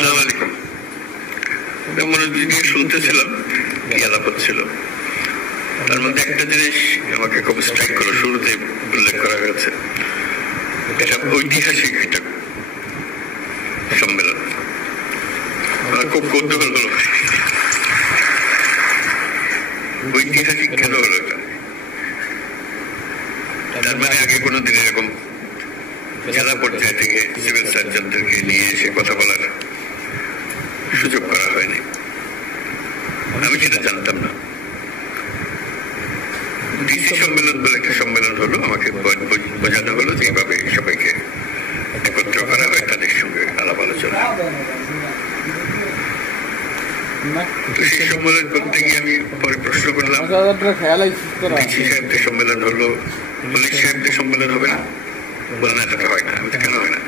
আসসালামু আলাইকুম। মনোযোগ দিয়ে শুনতেছিলাম কি আলাপ হচ্ছিল, তার মধ্যে একটা জিনিস আমাকে খুব স্ট্রাইক করলো, শুরুতে উল্লেখ করা হয়েছে, এটা ঐতিহাসিক একটা সম্মেলন। আমার খুব কৌতূহল হলো ঐতিহাসিক কেন হলো এটা। তার মানে আগে কোনোদিন এরকম জেলা পর্যায় থেকে সিভিল সার্জনদেরকে নিয়ে এসে কথা বলার সুযোগ করা হয়নি, আমি সেটা জানতাম না। ডিসি সম্মেলন বলে একটা সম্মেলন হলো, আমাকে বোঝানো হলো যে এইভাবে সবাইকে একত্র করা হয়, তাদের সঙ্গে আলাপ আলোচনা। তো সেই সম্মেলন করতে গিয়ে আমি পরে প্রশ্ন করলাম, ডিসি সাহেবদের সম্মেলন হলো, পুলিশ সাহেবদের সম্মেলন হবে না? বলে না, এটা হয় না। আমি তো কেন হয় না?